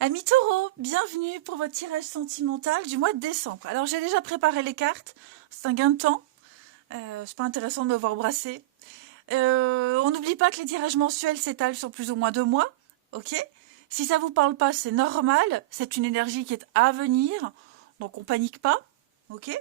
Amis taureaux, bienvenue pour votre tirage sentimental du mois de décembre. Alors j'ai déjà préparé les cartes, c'est un gain de temps, c'est pas intéressant de me voir brasser. On n'oublie pas que les tirages mensuels s'étalent sur plus ou moins 2 mois, ok? Si ça vous parle pas, c'est normal, c'est une énergie qui est à venir, donc on panique pas, ok?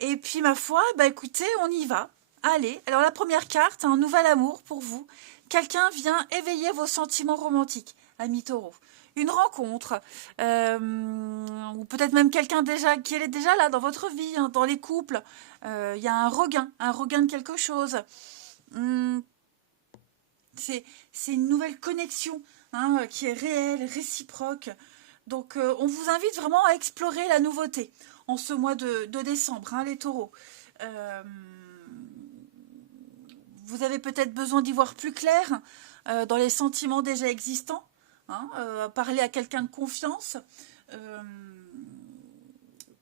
Et puis ma foi, bah écoutez, on y va. Allez, alors la première carte, un nouvel amour pour vous. Quelqu'un vient éveiller vos sentiments romantiques, amis taureaux. Une rencontre, ou peut-être même quelqu'un déjà qui est déjà là dans votre vie, hein, dans les couples. Il y a un regain de quelque chose. Hum, c'est une nouvelle connexion, hein, qui est réelle, réciproque. Donc on vous invite vraiment à explorer la nouveauté en ce mois de décembre, hein, les taureaux. Euh, vous avez peut-être besoin d'y voir plus clair dans les sentiments déjà existants, hein, parler à quelqu'un de confiance. Euh,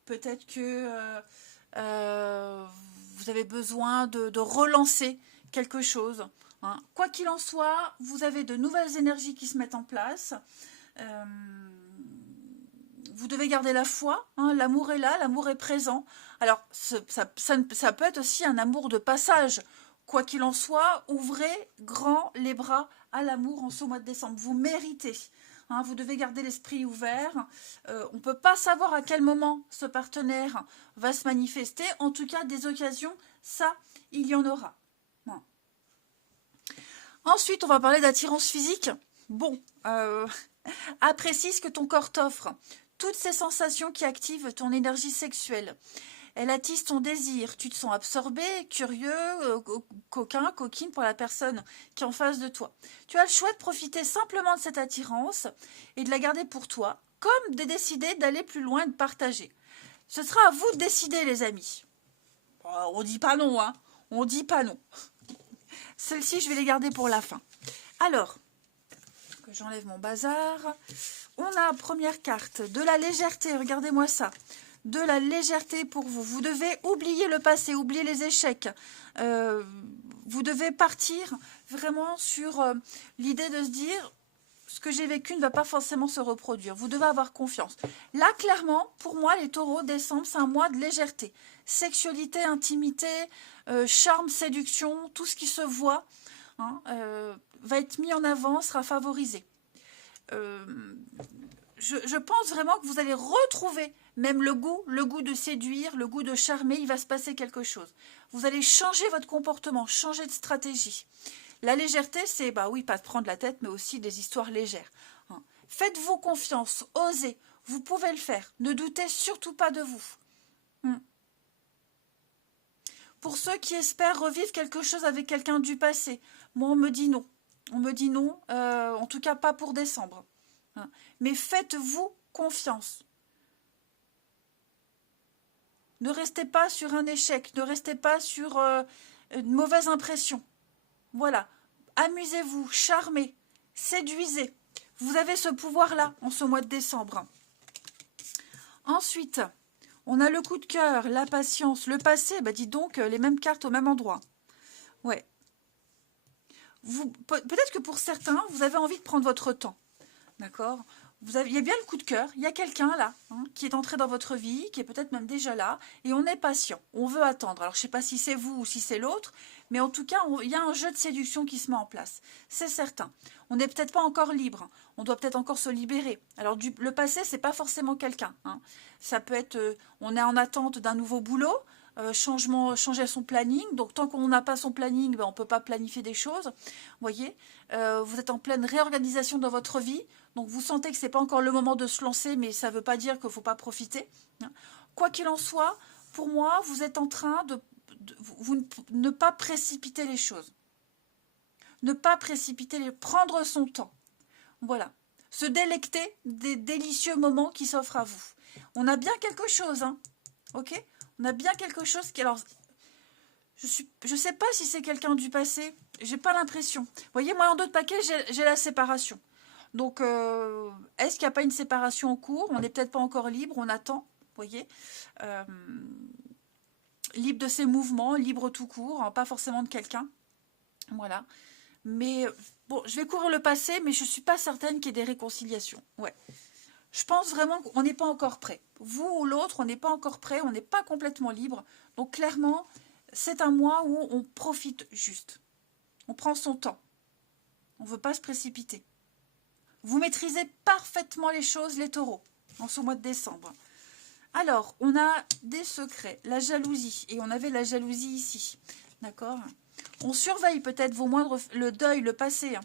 peut-être que vous avez besoin de relancer quelque chose, hein. Quoi qu'il en soit, vous avez de nouvelles énergies qui se mettent en place. Euh, vous devez garder la foi, hein, l'amour est là, l'amour est présent. Alors, ça peut être aussi un amour de passage. Quoi qu'il en soit, ouvrez grand les bras à l'amour en ce mois de décembre. Vous méritez. Hein, vous devez garder l'esprit ouvert. On ne peut pas savoir à quel moment ce partenaire va se manifester. En tout cas, des occasions, ça, il y en aura. Bon. Ensuite, on va parler d'attirance physique. Bon, apprécie ce que ton corps t'offre. Toutes ces sensations qui activent ton énergie sexuelle. Elle attise ton désir. Tu te sens absorbé, curieux, coquin, coquine pour la personne qui est en face de toi. Tu as le choix de profiter simplement de cette attirance et de la garder pour toi, comme de décider d'aller plus loin et de partager. Ce sera à vous de décider, les amis. On dit pas non, hein. On dit pas non. Celles-ci, je vais les garder pour la fin. Alors, que j'enlève mon bazar. On a première carte, de la légèreté, regardez-moi ça. De la légèreté pour vous. Vous devez oublier le passé, oublier les échecs. Vous devez partir vraiment sur l'idée de se dire, ce que j'ai vécu ne va pas forcément se reproduire. Vous devez avoir confiance. Là, clairement, pour moi, les taureaux, décembre, c'est un mois de légèreté. Sexualité, intimité, charme, séduction, tout ce qui se voit, hein, va être mis en avant, sera favorisé. Euh, je pense vraiment que vous allez retrouver même le goût de séduire, le goût de charmer, il va se passer quelque chose. Vous allez changer votre comportement, changer de stratégie. La légèreté, c'est, bah oui, pas de prendre la tête, mais aussi des histoires légères, hein. Faites-vous confiance, osez, vous pouvez le faire, ne doutez surtout pas de vous. Pour ceux qui espèrent revivre quelque chose avec quelqu'un du passé, moi on me dit non. On me dit non, en tout cas pas pour décembre, hein. Mais faites-vous confiance. Ne restez pas sur un échec, ne restez pas sur une mauvaise impression. Voilà. Amusez-vous, charmez, séduisez. Vous avez ce pouvoir-là en ce mois de décembre. Ensuite, on a le coup de cœur, la patience, le passé. Bah dis donc, les mêmes cartes au même endroit. Ouais. Peut-être que pour certains, vous avez envie de prendre votre temps. D'accord. Il y a bien le coup de cœur, il y a quelqu'un là, hein, qui est entré dans votre vie, qui est peut-être même déjà là, et on est patient, on veut attendre. Alors je ne sais pas si c'est vous ou si c'est l'autre, mais en tout cas, il y a un jeu de séduction qui se met en place, c'est certain. On n'est peut-être pas encore libre, on doit peut-être encore se libérer. Alors le passé, c'est pas forcément quelqu'un, hein. Ça peut être, on est en attente d'un nouveau boulot, changer son planning. Donc tant qu'on n'a pas son planning, ben, on ne peut pas planifier des choses. Vous voyez, vous êtes en pleine réorganisation dans votre vie. Donc vous sentez que ce n'est pas encore le moment de se lancer, mais ça ne veut pas dire qu'il ne faut pas profiter. Quoi qu'il en soit, pour moi, vous êtes en train ne pas précipiter les choses. Ne pas précipiter, prendre son temps. Voilà. Se délecter des délicieux moments qui s'offrent à vous. On a bien quelque chose, hein. Ok. On a bien quelque chose qui... Alors, je sais pas si c'est quelqu'un du passé. J'ai pas l'impression. Vous voyez, moi, en d'autres paquets, j'ai la séparation. Donc, est-ce qu'il n'y a pas une séparation en cours? On n'est peut-être pas encore libre, on attend. Vous voyez, euh, libre de ses mouvements, libre tout court, hein, pas forcément de quelqu'un. Voilà. Mais bon, je vais courir le passé, mais je suis pas certaine qu'il y ait des réconciliations. Ouais. Je pense vraiment qu'on n'est pas encore prêt. Vous ou l'autre, on n'est pas encore prêt, on n'est pas complètement libre. Donc clairement, c'est un mois où on profite juste. On prend son temps. On ne veut pas se précipiter. Vous maîtrisez parfaitement les choses, les taureaux, en ce mois de décembre. Alors, on a des secrets, la jalousie, et on avait la jalousie ici, d'accord? On surveille peut-être vos moindres, le deuil, le passé.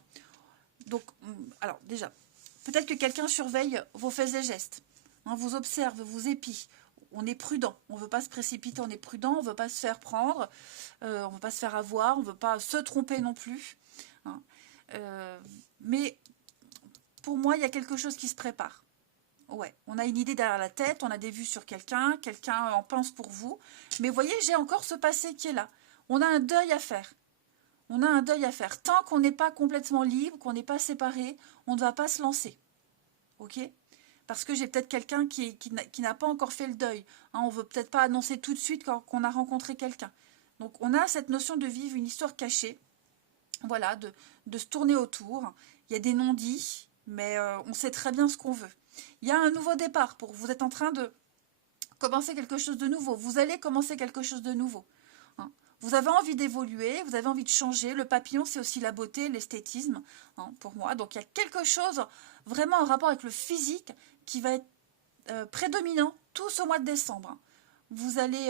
Donc, alors déjà, peut-être que quelqu'un surveille vos faits et gestes, vous observe, vous épie. On est prudent, on ne veut pas se précipiter, on est prudent, on ne veut pas se faire prendre, on ne veut pas se faire avoir, on ne veut pas se tromper non plus. Mais pour moi, il y a quelque chose qui se prépare. Ouais, on a une idée derrière la tête, on a des vues sur quelqu'un, quelqu'un en pense pour vous. Mais vous voyez, j'ai encore ce passé qui est là. On a un deuil à faire. On a un deuil à faire. Tant qu'on n'est pas complètement libre, qu'on n'est pas séparé, on ne va pas se lancer. Ok? Parce que j'ai peut-être quelqu'un qui n'a pas encore fait le deuil. On ne veut peut-être pas annoncer tout de suite qu'on a rencontré quelqu'un. Donc on a cette notion de vivre une histoire cachée. Voilà, de se tourner autour. Il y a des non-dits, mais on sait très bien ce qu'on veut. Il y a un nouveau départ pour vous. Vous êtes en train de commencer quelque chose de nouveau. Vous allez commencer quelque chose de nouveau. Vous avez envie d'évoluer, vous avez envie de changer. Le papillon, c'est aussi la beauté, l'esthétisme, pour moi. Donc, il y a quelque chose vraiment en rapport avec le physique qui va être prédominant tout ce mois de décembre. Vous allez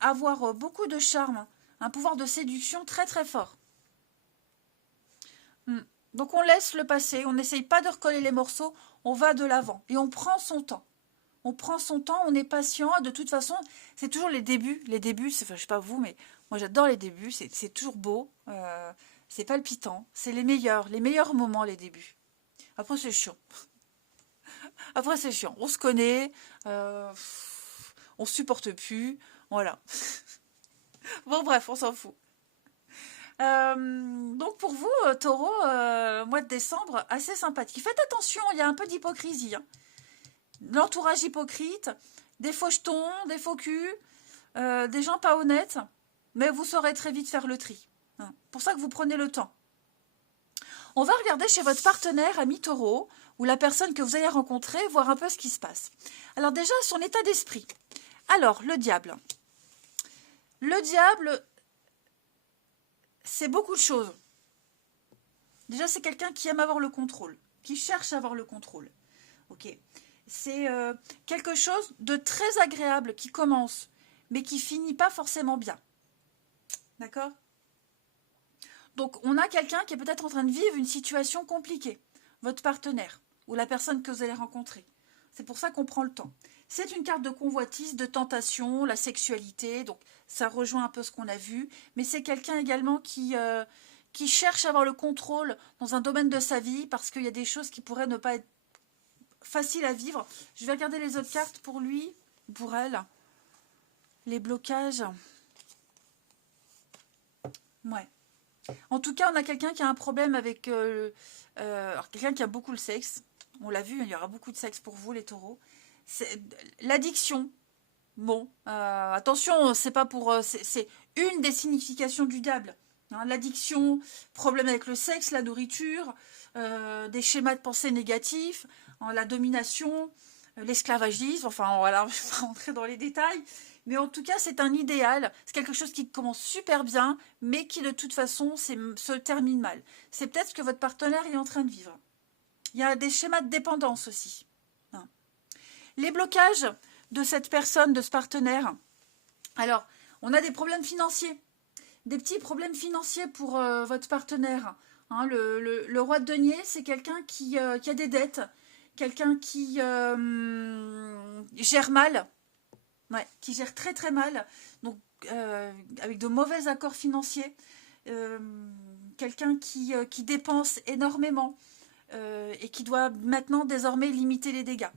avoir beaucoup de charme, un pouvoir de séduction très très fort. Donc, on laisse le passé, on n'essaye pas de recoller les morceaux, on va de l'avant et on prend son temps. On prend son temps, on est patient. De toute façon, c'est toujours les débuts. Les débuts, enfin, je ne sais pas vous, mais moi j'adore les débuts. C'est toujours beau, c'est palpitant. C'est les meilleurs moments, les débuts. Après, c'est chiant. Après, c'est chiant. On se connaît, on se supporte plus. Voilà. Bon, bref, on s'en fout. Donc pour vous, taureau, mois de décembre, assez sympathique. Faites attention, il y a un peu d'hypocrisie. L'entourage hypocrite, des faux jetons, des faux culs, des gens pas honnêtes, mais vous saurez très vite faire le tri. Pour ça que vous prenez le temps. On va regarder chez votre partenaire, ami taureau, ou la personne que vous allez rencontrer, voir un peu ce qui se passe. Alors déjà, son état d'esprit. Alors, le diable. Le diable, c'est beaucoup de choses. Déjà, c'est quelqu'un qui aime avoir le contrôle, qui cherche à avoir le contrôle. Ok. C'est quelque chose de très agréable qui commence, mais qui finit pas forcément bien. D'accord? Donc, on a quelqu'un qui est peut-être en train de vivre une situation compliquée. Votre partenaire ou la personne que vous allez rencontrer. C'est pour ça qu'on prend le temps. C'est une carte de convoitise, de tentation, la sexualité. Donc, ça rejoint un peu ce qu'on a vu. Mais c'est quelqu'un également qui cherche à avoir le contrôle dans un domaine de sa vie parce qu'il y a des choses qui pourraient ne pas être faciles à vivre. Je vais regarder les autres cartes pour lui, pour elle. Les blocages. Ouais. En tout cas, on a quelqu'un qui a un problème avec... quelqu'un qui a beaucoup le sexe. On l'a vu, il y aura beaucoup de sexe pour vous, les taureaux. L'addiction. Bon, attention, c'est pas pour... c'est une des significations du diable. L'addiction, problème avec le sexe, la nourriture, des schémas de pensée négatifs, la domination, l'esclavagisme. Enfin, voilà, je ne vais pas rentrer dans les détails. Mais en tout cas, c'est un idéal. C'est quelque chose qui commence super bien, mais qui de toute façon se termine mal. C'est peut-être ce que votre partenaire est en train de vivre. Il y a des schémas de dépendance aussi. Les blocages de cette personne, de ce partenaire. Alors, on a des problèmes financiers. Des petits problèmes financiers pour votre partenaire. Le roi de denier, c'est quelqu'un qui a des dettes. Quelqu'un qui gère mal. Ouais, qui gère très très mal, donc avec de mauvais accords financiers, quelqu'un qui dépense énormément et qui doit maintenant désormais limiter les dégâts.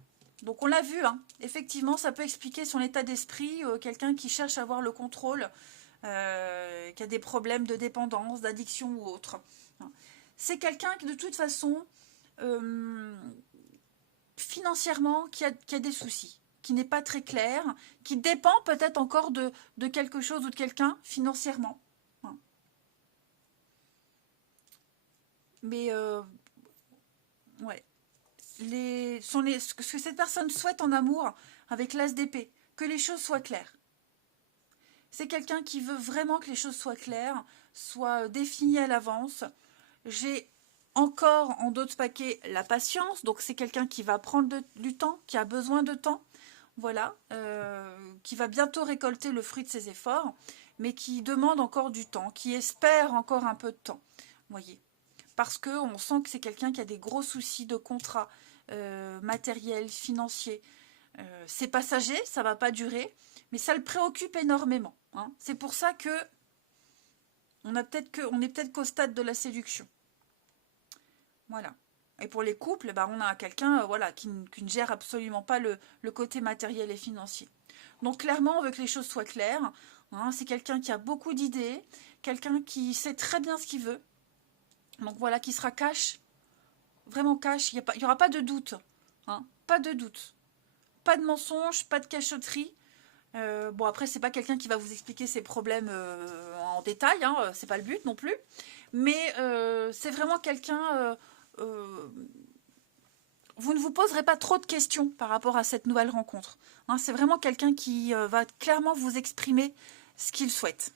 Donc on l'a vu, effectivement ça peut expliquer son état d'esprit, quelqu'un qui cherche à avoir le contrôle, qui a des problèmes de dépendance, d'addiction ou autre. C'est quelqu'un qui de toute façon, financièrement, qui a des soucis, qui n'est pas très clair, qui dépend peut-être encore de quelque chose ou de quelqu'un financièrement. Mais, ouais. ce que cette personne souhaite en amour avec l'as d'épée. Que les choses soient claires. C'est quelqu'un qui veut vraiment que les choses soient claires, soient définies à l'avance. J'ai encore en d'autres paquets la patience, donc c'est quelqu'un qui va prendre du temps, qui a besoin de temps, voilà, qui va bientôt récolter le fruit de ses efforts, mais qui demande encore du temps, qui espère encore un peu de temps, voyez. Parce qu'on sent que c'est quelqu'un qui a des gros soucis de contrat matériel, financier. C'est passager, ça ne va pas durer, mais ça le préoccupe énormément. Hein. C'est pour ça que on est peut-être qu'au stade de la séduction. Voilà. Et pour les couples, bah, on a quelqu'un voilà, qui ne gère absolument pas le côté matériel et financier. Donc clairement, on veut que les choses soient claires. Hein. C'est quelqu'un qui a beaucoup d'idées, quelqu'un qui sait très bien ce qu'il veut. Donc voilà, qui sera cash, vraiment cash. Il n'y aura pas de doute. Hein. Pas de doute. Pas de mensonge, pas de cachotterie. Bon, après, c'est pas quelqu'un qui va vous expliquer ses problèmes en détail, hein, c'est pas le but non plus. Mais c'est vraiment quelqu'un... vous ne vous poserez pas trop de questions par rapport à cette nouvelle rencontre. Hein, c'est vraiment quelqu'un qui va clairement vous exprimer ce qu'il souhaite.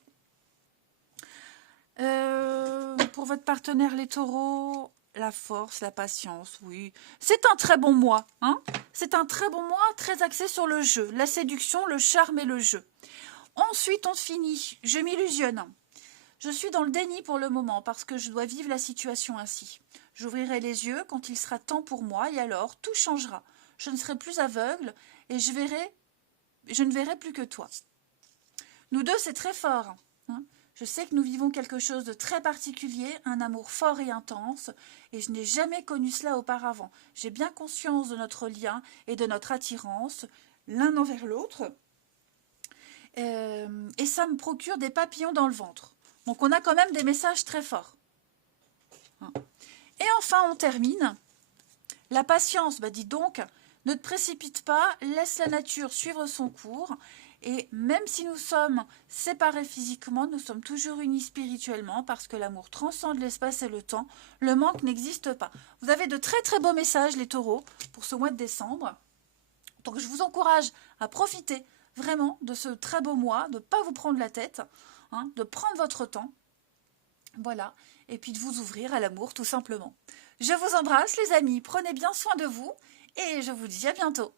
Pour votre partenaire, les taureaux... La force, la patience, oui. C'est un très bon mois. Hein, c'est un très bon mois, très axé sur le jeu, la séduction, le charme et le jeu. Ensuite, on finit. Je m'illusionne. Je suis dans le déni pour le moment parce que je dois vivre la situation ainsi. J'ouvrirai les yeux quand il sera temps pour moi et alors tout changera. Je ne serai plus aveugle et je ne verrai plus que toi. Nous deux, c'est très fort. Hein. Je sais que nous vivons quelque chose de très particulier, un amour fort et intense, et je n'ai jamais connu cela auparavant. J'ai bien conscience de notre lien et de notre attirance, l'un envers l'autre, et ça me procure des papillons dans le ventre. Donc on a quand même des messages très forts. Et enfin, on termine. La patience, bah dis donc, ne te précipite pas, laisse la nature suivre son cours. Et même si nous sommes séparés physiquement, nous sommes toujours unis spirituellement parce que l'amour transcende l'espace et le temps. Le manque n'existe pas. Vous avez de très très beaux messages, les taureaux, pour ce mois de décembre. Donc je vous encourage à profiter vraiment de ce très beau mois, de ne pas vous prendre la tête, hein, de prendre votre temps. Voilà, et puis de vous ouvrir à l'amour tout simplement. Je vous embrasse les amis, prenez bien soin de vous et je vous dis à bientôt.